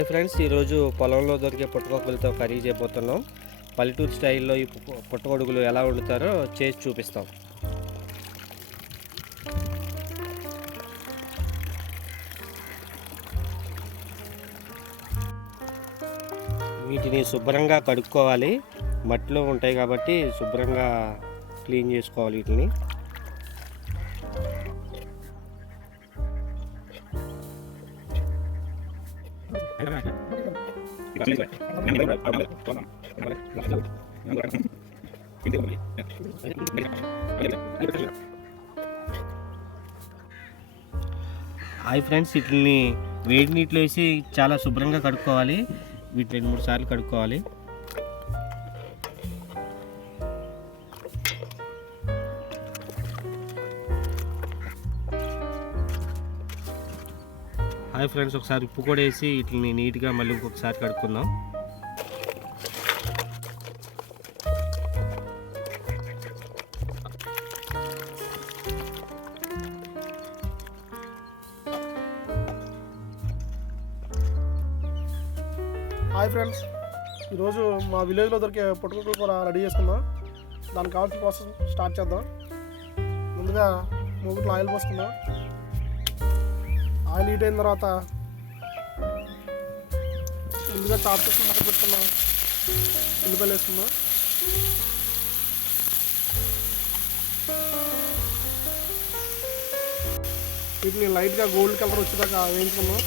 Hi friends, ఈరోజు పొలంలో దొరికే పుట్టగొడుగులతో కర్రీ చేయబోతున్నాం. పల్లెటూరు స్టైల్లో ఈ పుట్టగొడుగులు ఎలా వండుతారో చేసి చూపిస్తాం. వీటిని శుభ్రంగా కడుక్కోవాలి. మట్టిలో ఉంటాయి కాబట్టి శుభ్రంగా క్లీన్ చేసుకోవాలి వీటిని. హాయ్ ఫ్రెండ్స్, వీటిని వేడి నీటిలో వేసి చాలా శుభ్రంగా కడుక్కోవాలి. వీటిని 2-3 సార్లు కడుక్కోవాలి. హాయ్ ఫ్రెండ్స్, ఒకసారి ఉప్పు కూడా వేసి వీటిని నీట్గా మళ్ళీ ఇంకొకసారి కడుక్కుందాం. హాయ్ ఫ్రెండ్స్, ఈరోజు మా విలేజ్లో దొరికే పుట్టగొడుగులు కూర రెడీ చేసుకుందాం. దానికి కావాల్సిన ప్రాసెస్ స్టార్ట్ చేద్దాం. ముందుగా మూగుట్లో ఆయిల్ పోసుకుందాం. ఆయిల్ హీట్ అయిన తర్వాత ముందుగా చాప్ చేసుకుని మక్క పెట్టుకున్నాం. ఉల్లిపాయలు వేసుకుందాం. వీటిని లైట్గా గోల్డ్ కలర్ వచ్చేదాకా వేయించుకుందాం.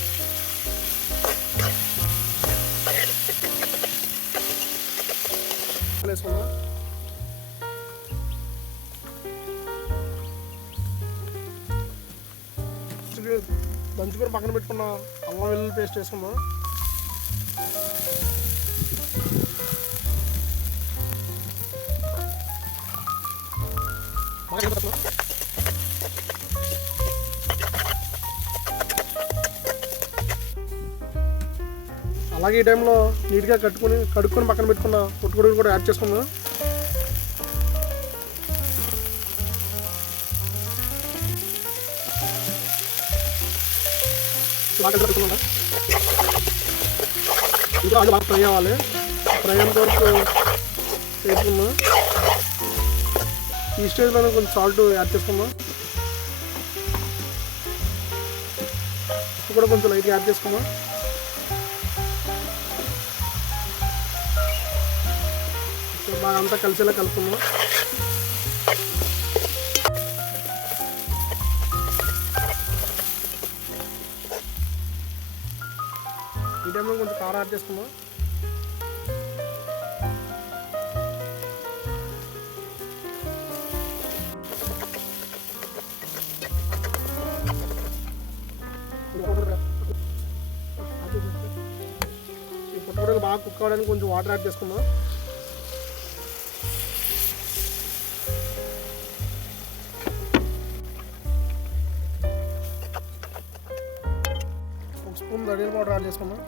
వేసుకుందాం. దంచుకొని పక్కన పెట్టుకున్న అల్లం వెల్లుల్లి పేస్ట్ వేసుకుందాం. అలాగే ఈ టైంలో నీట్గా కడుక్కొని పక్కన పెట్టుకున్న పుట్టగొడుగులు కూడా యాడ్ చేసుకుందాం. ఇంకా అది బాగా ఫ్రై అవ్వాలి. ఫ్రై అయినంత వరకు వేసుకుందాం. ఈ స్టేజ్లోనే కొంచెం సాల్ట్ యాడ్ చేసుకుందాం. కూడా కొంచెం లైట్గా యాడ్ చేసుకుందాం. బాగా అంతా కలిసేలా కలుపుకుందాం. ఈ టైంలో కొంచెం కారం యాడ్ చేసుకుందాం. ఈ పుట్టగొడుగులు బాగా కుక్ అవ్వడానికి కొంచెం వాటర్ యాడ్ చేసుకుందాం. స్పూన్ ధనియాల పౌడర్ యాడ్ చేసుకుందాం.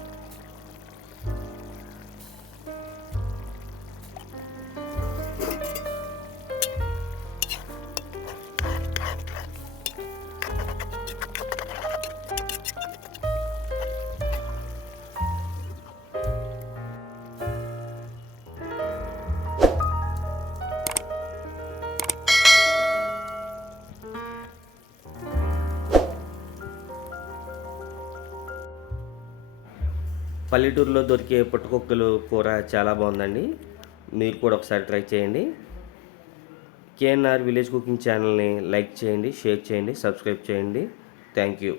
పల్లెటూరులో దొరికే పుట్టగొడుగులు కూర చాలా బాగుందండి. మీరు కూడా ఒకసారి ట్రై చేయండి. కేఎన్ఆర్ విలేజ్ కుకింగ్ ఛానల్ని లైక్ చేయండి, షేర్ చేయండి, సబ్స్క్రైబ్ చేయండి. Thank you.